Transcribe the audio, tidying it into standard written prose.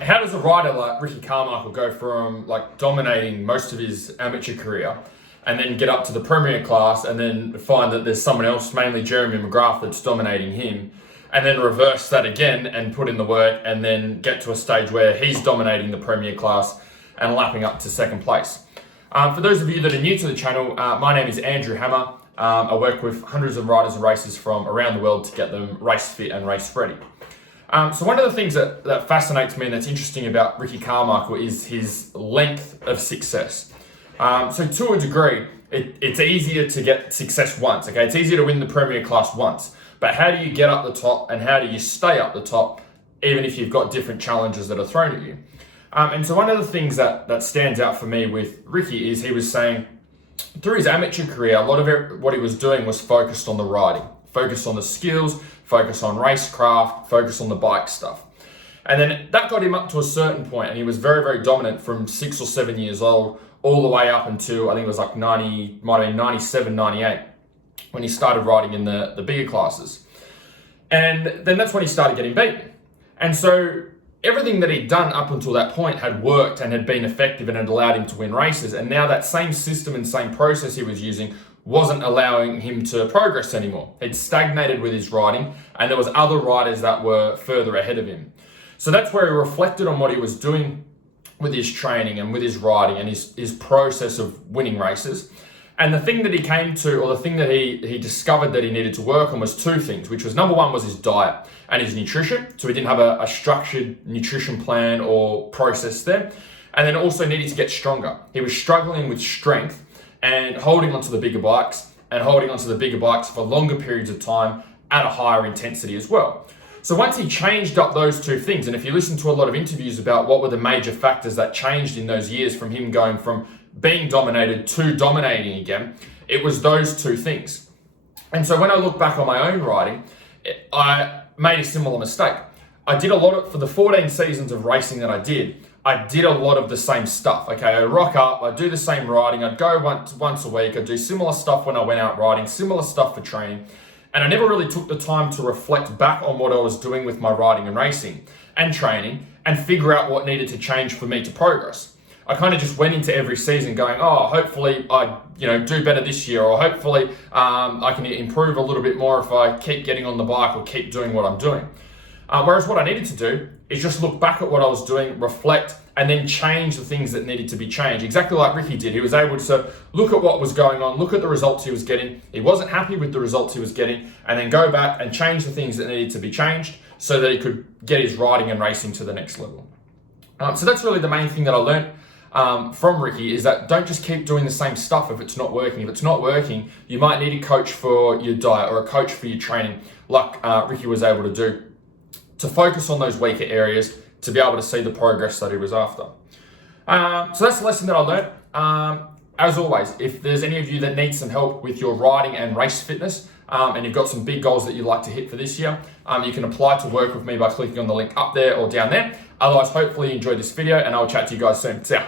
How does a rider like Ricky Carmichael go from like dominating most of his amateur career and then get up to the premier class and then find that there's someone else, mainly Jeremy McGrath, that's dominating him, and then reverse that again and put in the work and then get to a stage where he's dominating the premier class and lapping up to second place? For those of you that are new to the channel, my name is Andrew Hammer. I work with hundreds of riders and racers from around the world to get them race fit and race ready. So one of the things that fascinates me and that's interesting about Ricky Carmichael is his length of success. So to a degree, it's easier to get success once, okay? It's easier to win the Premier Class once, but how do you get up the top and how do you stay up the top, even if you've got different challenges that are thrown at you? And so one of the things that stands out for me with Ricky is he was saying, through his amateur career, a lot of what he was doing was focused on the riding, focused on the skills, focus on racecraft, focus on the bike stuff. And then that got him up to a certain point, and he was very, very dominant from 6 or 7 years old all the way up until, I think it was like 90, might have been 97, 98, when he started riding in the bigger classes. And then that's when he started getting beaten. And so everything that he'd done up until that point had worked and had been effective and had allowed him to win races. And now that same system and same process he was using wasn't allowing him to progress anymore. He'd stagnated with his riding, and there was other riders that were further ahead of him. So that's where he reflected on what he was doing with his training and with his riding and his process of winning races. And the thing that he came to, or the thing that he discovered that he needed to work on, was two things, which was, number one was his diet and his nutrition. So he didn't have a structured nutrition plan or process there. And then also needed to get stronger. He was struggling with strength and holding onto the bigger bikes for longer periods of time at a higher intensity as well. So once he changed up those two things, and if you listen to a lot of interviews about what were the major factors that changed in those years from him going from being dominated to dominating again, it was those two things. And so when I look back on my own riding, I made a similar mistake. I did a lot of, for the 14 seasons of racing that I did a lot of the same stuff. Okay, I'd rock up, I'd do the same riding, I'd go once a week, I'd do similar stuff when I went out riding, similar stuff for training. And I never really took the time to reflect back on what I was doing with my riding and racing and training and figure out what needed to change for me to progress. I kind of just went into every season going, oh, hopefully I do better this year, or hopefully I can improve a little bit more if I keep getting on the bike or keep doing what I'm doing. Whereas what I needed to do is just look back at what I was doing, reflect, and then change the things that needed to be changed. Exactly like Ricky did. He was able to look at what was going on, look at the results he was getting. He wasn't happy with the results he was getting, and then go back and change the things that needed to be changed so that he could get his riding and racing to the next level. So that's really the main thing that I learned from Ricky, is that don't just keep doing the same stuff if it's not working. If it's not working, you might need a coach for your diet or a coach for your training, like Ricky was able to do, to focus on those weaker areas to be able to see the progress that he was after. So that's the lesson that I learned. As always, if there's any of you that need some help with your riding and race fitness, and you've got some big goals that you'd like to hit for this year, you can apply to work with me by clicking on the link up there or down there. Otherwise, hopefully you enjoyed this video, and I'll chat to you guys soon. See ya.